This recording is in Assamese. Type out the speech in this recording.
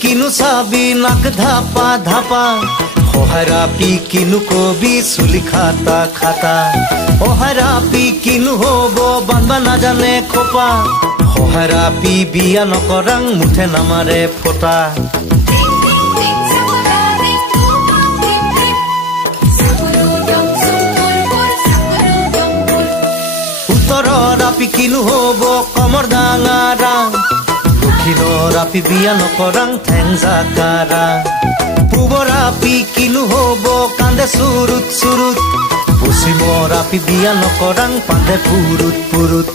কিনু চাবি নাক ধাপা ধাপা সহাৰাপি কিনু কবি চুলি খাতা খাতা সহাৰাপি কিনু হব বান্ধবা নাজানে খোপা সহাৰাপি বিয়া নকৰাং মুঠে নামাৰে ফটা উত্তৰাপি কিনু হব কমৰ ডাঙাৰা দক্ষিণৰাপি বিয়া নকৰাং ঠেং জাকাৰা পূবৰাপি কিনু হব কান্দে চুৰুত চুৰুত পশ্চিমৰাপি বিয়া নকৰাং পান্দে পুৰুত পুৰুত